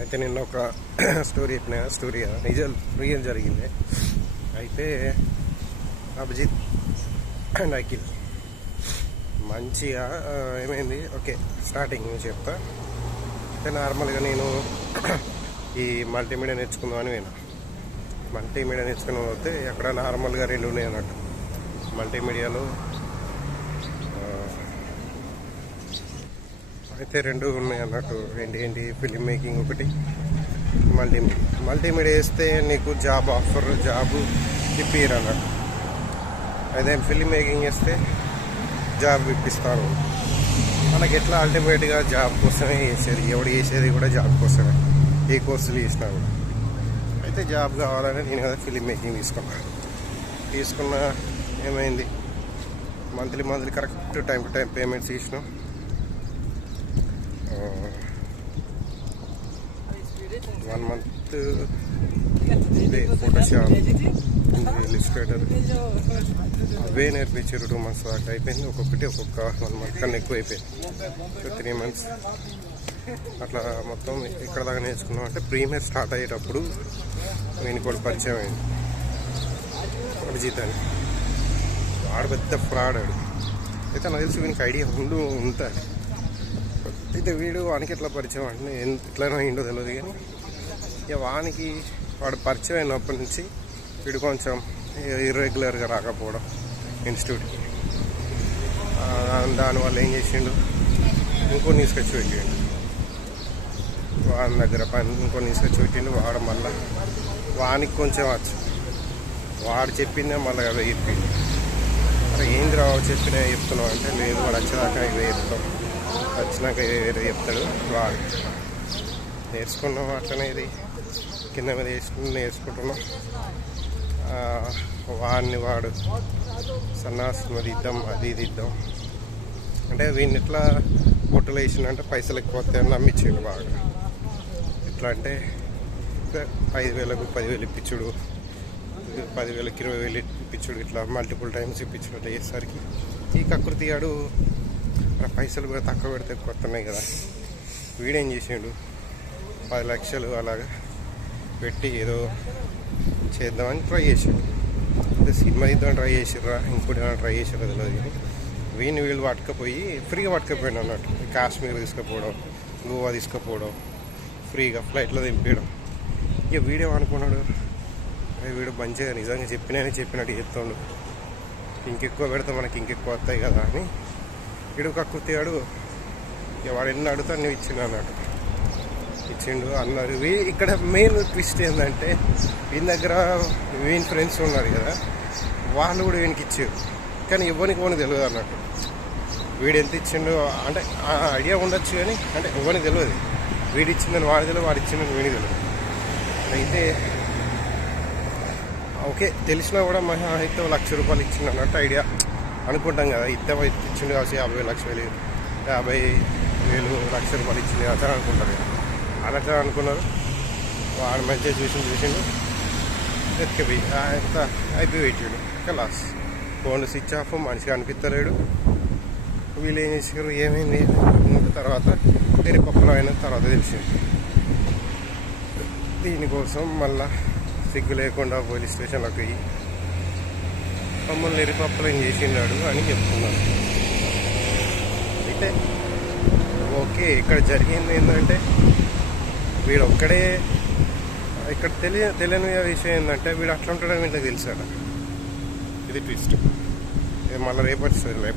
అయితే నిన్న ఒక స్టోరీ చెప్పిన స్టోరీ రియల్ జరిగింది. అయితే అభిజిత్ అండ్ అఖిల్ మంచిగా ఏమైంది, ఓకే స్టార్టింగ్ నుంచి చెప్తా. అయితే నార్మల్గా నేను ఈ మల్టీమీడియా నేర్చుకుందామని పోయినా. మల్టీమీడియా నేర్చుకుని పోతే అక్కడ నార్మల్గా 2 ఉన్నాయి అన్నట్టు. మల్టీమీడియాలో అయితే 2 ఉన్నాయి అన్నట్టు. ఏంటి ఫిలిం మేకింగ్ ఒకటి, మల్టీమీడియా వేస్తే నీకు జాబ్ ఇప్పిరు అన్నట్టు. అదే ఫిలిం మేకింగ్ చేస్తే జాబ్ ఇప్పిస్తాను. మనకి ఎట్లా అల్టిమేట్గా జాబ్ కోసమే చేసేది, ఎవడు చేసేది కూడా జాబ్ కోసమే, ఏ కోర్సులు చేసినా కూడా. అయితే జాబ్ కావాలని నేను కదా ఫిలిం మేకింగ్ తీసుకున్న ఏమైంది, monthly correct time to time payments ఇచ్చినాం. వన్ మంత్ ఫోటోషాప్, ఇలిస్ట్రేటర్ అవే నేర్పించారు. 2 months దాకా అయిపోయింది. ఒక్కొక్క 1 month కన్నా ఎక్కువ అయిపోయింది. 3 months అట్లా మొత్తం ఇక్కడ దాకా నేర్చుకున్నాం. అంటే ప్రీమియర్ స్టార్ట్ అయ్యేటప్పుడు నేను కూడా పరిచయం అయింది అభిజిత్ అని. వాడు పెద్ద ఫ్రాడ్ ఆడు. అయితే నాకు తెలిసి వీనికి ఐడియా ఉంటుంది. అయితే వానికి ఎట్లా పరిచయం అంటే ఎట్లయినా అయిందో తెలియదు, కానీ ఇక వాడు పరిచయం అయినప్పటి నుంచి వీడు కొంచెం ఇర్రెగ్యులర్గా రాకపోవడం ఇన్స్టిట్యూట్కి. దానివల్ల ఏం చేసిండు, ఇంకొని తీసుకొచ్చి పెట్టిండు వాని దగ్గర ఇంకొని తీసుకొచ్చి పెట్టిండు. వాడు మళ్ళీ వానికి కొంచెం వచ్చు, వాడు చెప్పిందే మళ్ళీ అవే చెప్పిండు. అరే ఏంది రావు చెప్తున్నావు అంటే, లేదు వాడు వచ్చేదాకా ఇవే చెప్తాం, వచ్చినాక వేరే చెప్తాడు. వాడు నేర్చుకున్నాం అట్లనే, ఇది కింద మీద నేర్చుకుంటున్నాం. వాడు సన్నాసి మరి ఇద్దాం, అది ఇది ఇద్దాం అంటే వీడిని ఎట్లా హోటల్ వేసిండంటే పైసలు ఎక్కువ వస్తాయని నమ్మించాడు బాగా. ఎట్లా అంటే 5,000కు 10,000 ఇప్పించుడు, 10,000కి 20,000 ఇప్పించుడు, ఇట్లా మల్టిపుల్ టైమ్స్ ఇప్పించుడు. అట్లా చేసేసరికి ఈ కకృతి ఆడు పైసలు కూడా తక్కువ పెడితే ఎక్కువ వస్తున్నాయి కదా. వీడేం చేసిండు, 10 లక్షలు అలాగా పెట్టి ఏదో చేద్దామని ట్రై చేసాడు. అదే సినిమా ఇద్దామని ట్రై చేసిర్రా, ఇంకోటి ఏమైనా ట్రై చేసారో తెలియదు, కానీ వీళ్ళు పట్టుకపోయి ఫ్రీగా పట్టుకపోయాడు అన్నట్టు. కాశ్మీర్ తీసుకుపోవడం, గోవా తీసుకుపోవడం, ఫ్రీగా ఫ్లైట్లో దింపేయడం. ఇక వీడియో అనుకున్నాడు, వీడు మంచిగా నిజంగా చెప్పినట్టు చెప్తాడు, ఇంకెక్కువ పెడితే మనకి ఇంకెక్కువ వస్తాయి కదా అని వీడు కక్కుతాడు. ఇక వాడు ఎన్ని అడుగుతా నువ్వు ఇచ్చిండు అన్నట్టు. ఇచ్చిండు అన్నారు. ఇక్కడ మెయిన్ ట్విస్ట్ ఏంటంటే, వీని దగ్గర వీని ఫ్రెండ్స్ ఉన్నారు కదా, వాళ్ళు కూడా వీనికి ఇచ్చారు, కానీ ఎవరికి తెలియదు అన్నట్టు. వీడు ఎంత ఇచ్చిండు అంటే ఐడియా ఉండొచ్చు, కానీ అంటే ఎవరికి తెలియదు. వీడు ఇచ్చిందని వాడు తెలియదు, వాడు ఇచ్చిందని వీడికి తెలియదు. అయితే ఓకే తెలిసినా కూడా మహా అయితే 1,00,000 రూపాయలు ఇచ్చిండు అన్నట్టు ఐడియా అనుకుంటాం కదా. ఇచ్చిండు కావచ్చు 50 లక్షలు, 50,000 1,00,000 రూపాయలు ఇచ్చింది అట్లా అనుకుంటారు కదా. అట్లా అనుకున్నారు. వాడు మంచిగా చూసిండు, ఎత్తుకపోయి ఎంత అయిపోయి పెట్టాడు. లాస్ ఫోన్లు స్విచ్ ఆఫ్, మనిషిగా అనిపిస్తలేడు. వీళ్ళు ఏం చేసారు, ఏమైంది తర్వాత వేరే పప్పులో అయిన తర్వాత తెలిసింది. దీనికోసం మళ్ళా సిగ్గు లేకుండా పోలీస్ స్టేషన్లోకి పోయి మమ్మల్ని ఎరిపప్పులు ఏం చేసిండాడు అని చెప్తున్నారు. అయితే ఓకే, ఇక్కడ జరిగింది ఏంటంటే, వీడు ఒక్కడే ఇక్కడ తెలియని విషయం ఏంటంటే, వీడు అట్లా ఉంటాడని వీళ్ళకి తెలుసాడు. ఇది ట్విస్ట్. ఇది మళ్ళీ రేపు వస్తుంది.